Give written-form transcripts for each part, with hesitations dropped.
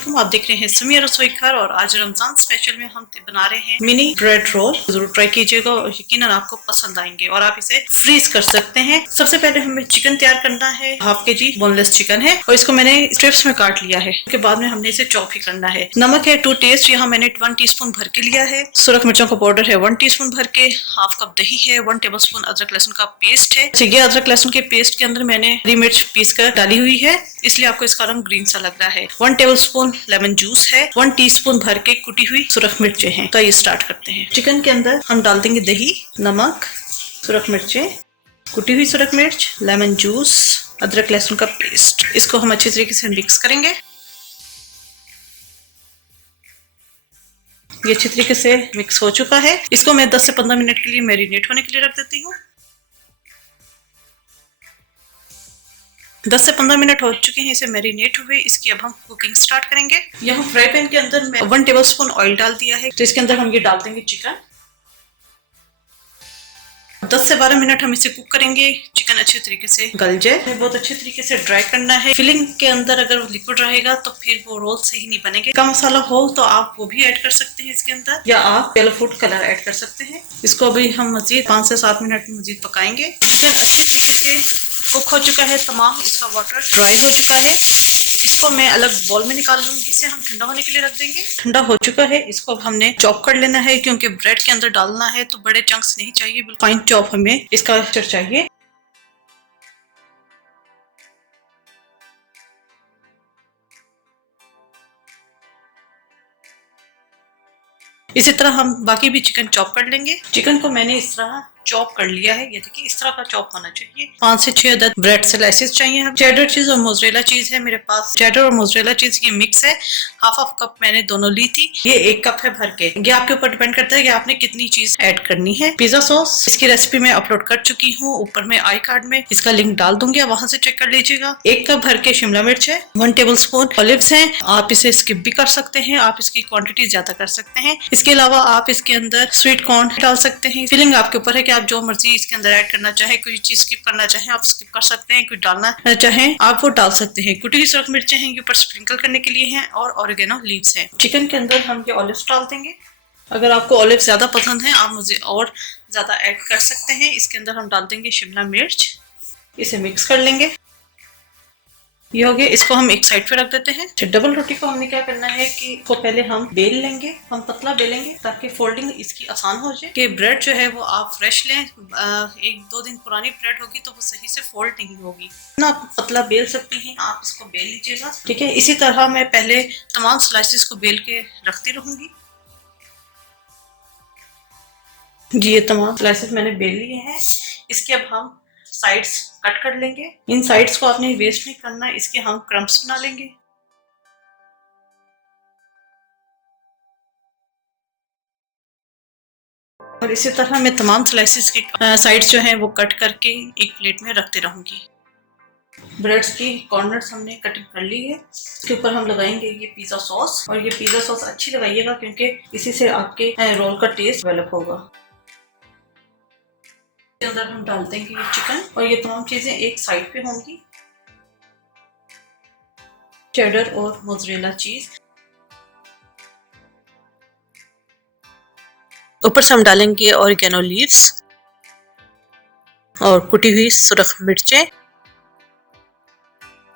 अस्सलामुअलैकुम, आप देख रहे हैं समिया रसोई घर और आज रमजान स्पेशल में हम बना रहे हैं मिनी ब्रेड रोल। जरूर ट्राई कीजिएगा और यकीनन आपको पसंद आएंगे और आप इसे फ्रीज कर सकते हैं। सबसे पहले हमें चिकन तैयार करना है। हाफ के जी बोनलेस चिकन है और इसको मैंने स्ट्रिप्स में काट लिया है। उसके बाद में हमने इसे चॉप ही करना है। नमक है 2 टेस्ट, यहाँ मैंने 1 टीस्पून भर के लिया है। सुरख मिर्चों का पाउडर है 1 टीस्पून भर के। हाफ कप दही है। 1 टेबल स्पून अदरक लहसुन का पेस्ट है। ये अदरक लहसुन के पेस्ट के अंदर मैंने हरी मिर्च पीस कर डाली हुई है, इसलिए आपको इसका रंग ग्रीन सा लग रहा है। 1 टेबल स्पून लेमन जूस है। 1 टीस्पून भर के कुटी हुई सुरख मिर्चें हैं। तो ये स्टार्ट करते हैं। चिकन के अंदर हम डाल देंगे दही, नमक, सुरख मिर्चें, कुटी हुई सुरख मिर्च, लेमन जूस, अदरक लहसुन का पेस्ट। इसको हम अच्छी तरीके से मिक्स करेंगे। ये अच्छी तरीके से मिक्स हो चुका है। इसको मैं 10 से 15 मिनट के लिए मैरिनेट होने के लिए रख देती हूँ। 10 से 15 मिनट हो चुके हैं इसे मैरिनेट हुए। इसकी अब हम कुकिंग स्टार्ट करेंगे। यहाँ फ्राई पैन के अंदर मैं 1 टेबल स्पून ऑयल डाल दिया है। तो इसके अंदर हम ये डाल देंगे चिकन। 10 से 12 मिनट हम इसे कुक करेंगे। चिकन अच्छे तरीके से गल जाए। बहुत अच्छे तरीके से ड्राई करना है। फिलिंग के अंदर अगर लिक्विड रहेगा तो फिर वो रोल सही नहीं बनेंगे। कम मसाला हो तो आप वो भी ऐड कर सकते हैं इसके अंदर, या आप येलो फूड कलर ऐड कर सकते हैं। इसको अभी हम मजीद 5 से 7 मिनट मजीद पकाएंगे। चिकन अच्छे तरीके से कुक हो चुका है, तमाम इसका वाटर ड्राई हो चुका है। इसको मैं अलग बॉल में निकाल लूंगी। इसे हम ठंडा होने के लिए रख देंगे। ठंडा हो चुका है। इसको अब हमने चॉप कर लेना है, क्योंकि ब्रेड के अंदर डालना है तो बड़े चंक्स नहीं चाहिए, बिल्कुल फाइन चॉप हमें इसका टेक्सचर चाहिए। इसी तरह हम बाकी भी चिकन चॉप कर लेंगे। चिकन को मैंने इस तरह चॉप कर लिया है। ये देखिए, इस तरह का चॉप होना चाहिए। 5 से 6 अदद ब्रेड स्लाइसेस चाहिए। हम चेडर चीज और मोज़रेला चीज है मेरे पास। चेडर और मोज़रेला चीज की मिक्स है। हाफ कप मैंने दोनों ली थी। ये 1 कप है भर के। ये आपके ऊपर डिपेंड करता है कि आपने कितनी चीज ऐड करनी है। पिज्जा सॉस, इसकी रेसिपी मैं अपलोड कर चुकी हूँ। ऊपर में आई कार्ड में इसका लिंक डाल दूंगी, वहां से चेक कर लीजिएगा। 1 कप भर के शिमला मिर्च है। 1 टेबल स्पून ऑलिव्स है। आप इसे स्किप भी कर सकते हैं, आप इसकी क्वांटिटी ज्यादा कर सकते हैं। इसके अलावा आप इसके अंदर स्वीट कॉर्न डाल सकते हैं। फिलिंग आपके ऊपर है कि आप जो मर्जी इसके अंदर ऐड करना चाहे। कोई चीज स्किप करना चाहे आप स्किप कर सकते हैं, कोई डालना चाहे आप वो डाल सकते हैं। कुटी हुई सुरख मिर्चें हैं, ये ऊपर स्प्रिंकल करने के लिए हैं, और ऑरिगेनो लीव्स हैं। चिकन के अंदर हम ये ऑलिव्स डाल देंगे। अगर आपको ऑलिव ज्यादा पसंद है आप मुझे और ज्यादा ऐड कर सकते हैं। इसके अंदर हम डाल देंगे शिमला मिर्च। इसे मिक्स कर लेंगे। ये हो गया। इसको हम एक साइड पे रख देते हैं। डबल रोटी को हमने क्या करना है कि इसको पहले हम बेल लेंगे। हम पतला बेलेंगे ताकि फोल्डिंग इसकी आसान हो जाए। कि ब्रेड जो है वो आप फ्रेश लें। 1-2 दिन पुरानी ब्रेड होगी तो वो सही से फोल्ड नहीं होगी ना। आप पतला बेल सकती हैं, आप इसको बेल लीजिएगा। ठीक है, इसी तरह मैं पहले तमाम स्लाइसेस को बेल के रखती रहूंगी। जी, ये तमाम स्लाइसेस मैंने बेल लिए हैं। इसके अब हम साइड्स कट कर लेंगे। इन साइड्स को आपने वेस्ट नहीं करना, इसके हम क्रम्स बना लेंगे। और इसी तरह मैं तमाम स्लाइसेस के साइड्स जो हैं वो कट करके एक प्लेट में रखते रहूंगी। ब्रेड्स की कॉर्नर्स हमने कटिंग कर ली है। इसके ऊपर हम लगाएंगे ये पिज्जा सॉस, और ये पिज्जा सॉस अच्छी लगाइएगा क्योंकि इसी से आपके रोल का टेस्ट डेवलप होगा। इसके अंदर हम डाल देंगे ये चिकन, और ये तमाम चीजें एक साइड पे होंगी। चेडर और मोज़रेला चीज। ऊपर से हम डालेंगे ऑरिगेनो लीव्स और कुटी हुई सुरख मिर्चें।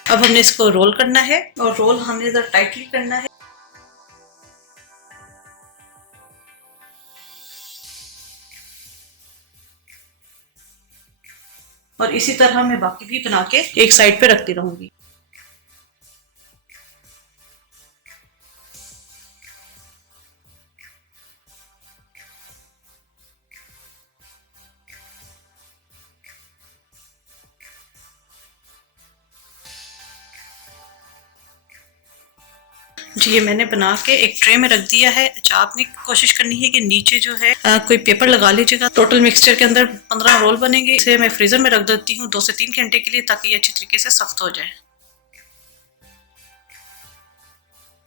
अब हमने इसको रोल करना है, और रोल हमने जरा टाइटली करना है। और इसी तरह मैं बाकी भी बना के एक साइड पे रखती रहूंगी। जी, ये मैंने बना के एक ट्रे में रख दिया है। अच्छा, आपने कोशिश करनी है कि नीचे जो है कोई पेपर लगा लीजिएगा। टोटल मिक्सचर के अंदर 15 रोल बनेंगे। इसे मैं फ्रीजर में रख देती हूँ 2 से 3 घंटे के लिए, ताकि ये अच्छी तरीके से सख्त हो जाए।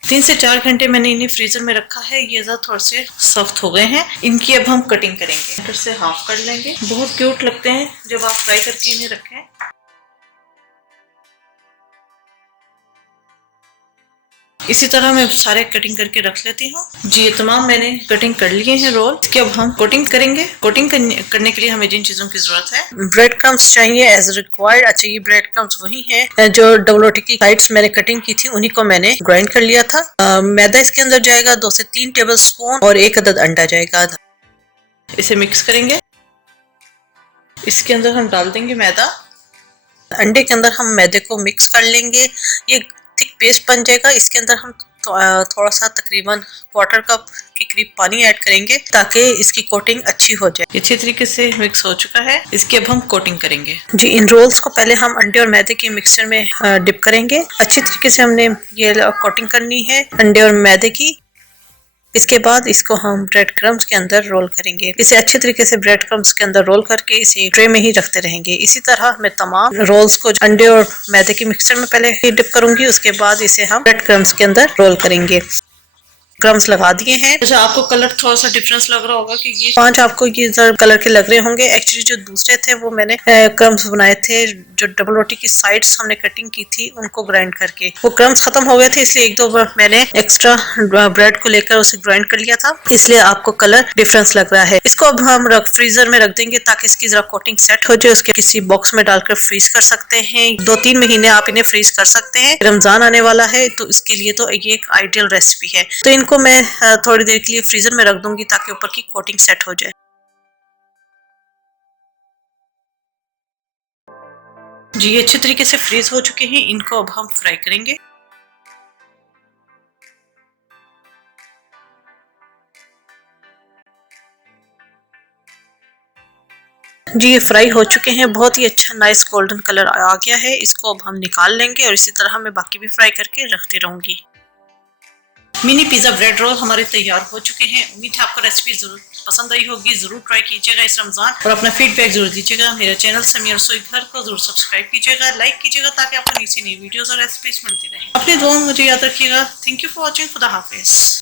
3 से 4 घंटे मैंने इन्हें फ्रीजर में रखा है। ये ज़रा थोड़े से सख्त हो गए हैं। इनकी अब हम कटिंग करेंगे। फिर से हाफ कर लेंगे। बहुत क्यूट लगते हैं जब आप फ्राई करके इन्हें रखें। इसी तरह मैं सारे कटिंग करके रख लेती हूँ। जी ये तमाम मैंने कटिंग कर लिए हैं रोल। इसके अब हम कोटिंग करेंगे। कोटिंग करने के लिए हमें जिन चीजों की जरूरत है, ब्रेड क्रम्स चाहिए एज रिक्वायर्ड। अच्छा ये ब्रेड क्रम्स वही है जो डबल रोटी की साइड्स मैंने कटिंग की थी, उन्हीं को मैंने ग्राइंड कर लिया था। मैदा इसके अंदर जाएगा 2 से 3 टेबल स्पून और 1 अदद अंडा जाएगा। इसे मिक्स करेंगे। इसके अंदर हम डाल देंगे मैदा। अंडे के अंदर हम मैदे को मिक्स कर लेंगे। ये थिक पेस्ट बन जाएगा। इसके अंदर हम थोड़ा सा तकरीबन 1/4 कप के करीब पानी ऐड करेंगे ताकि इसकी कोटिंग अच्छी हो जाए। अच्छी तरीके से मिक्स हो चुका है। इसकी अब हम कोटिंग करेंगे। जी इन रोल्स को पहले हम अंडे और मैदे के मिक्सचर में डिप करेंगे। अच्छी तरीके से हमने ये कोटिंग करनी है अंडे और मैदे की। इसके बाद इसको हम ब्रेड क्रम्स के अंदर रोल करेंगे। इसे अच्छे तरीके से ब्रेड क्रम्स के अंदर रोल करके इसे ट्रे में ही रखते रहेंगे। इसी तरह मैं तमाम रोल्स को अंडे और मैदे के मिक्सचर में पहले डिप करूंगी, उसके बाद इसे हम ब्रेड क्रम्स के अंदर रोल करेंगे। क्रम्स लगा दिए हैं। अच्छा आपको कलर थोड़ा सा डिफरेंस लग रहा होगा कि ये 5 आपको ये कलर के लग रहे होंगे। एक्चुअली जो दूसरे थे वो मैंने क्रम्स बनाए थे जो डबल रोटी की साइड्स हमने कटिंग की थी उनको ग्राइंड करके। वो क्रम्स खत्म हो गए थे इसलिए 1-2 बार मैंने एक्स्ट्रा ब्रेड को लेकर उसे ग्राइंड कर लिया था, इसलिए आपको कलर डिफरेंस लग रहा है। इसको अब हम फ्रीजर में रख देंगे ताकि इसकी जरा कोटिंग सेट हो जाए। उसके किसी बॉक्स में डालकर फ्रीज कर सकते हैं। 2-3 महीने आप इन्हें फ्रीज कर सकते हैं। रमजान आने वाला है तो इसके लिए तो ये एक आइडियल रेसिपी है। तो इनको मैं थोड़ी देर के लिए फ्रीजर में रख दूंगी ताकि ऊपर की कोटिंग सेट हो जाए। जी ये अच्छे तरीके से फ्रीज हो चुके हैं। इनको अब हम फ्राई करेंगे। जी ये फ्राई हो चुके हैं। बहुत ही अच्छा नाइस गोल्डन कलर आ गया है। इसको अब हम निकाल लेंगे और इसी तरह मैं बाकी भी फ्राई करके रखती रहूंगी। मिनी पिज़्ज़ा ब्रेड रोल हमारे तैयार हो चुके हैं। उम्मीद है आपको रेसिपी जरूर पसंद आई होगी। जरूर ट्राई कीजिएगा इस रमजान और अपना फीडबैक जरूर दीजिएगा। मेरा चैनल समीर रसोई घर को जरूर सब्सक्राइब कीजिएगा, लाइक कीजिएगा ताकि आपको नई वीडियोस और रेसिपीज मिलती रहे। अपनी दुआ में मुझे याद रखिएगा। Thank you for watching. खुदा हाफिज।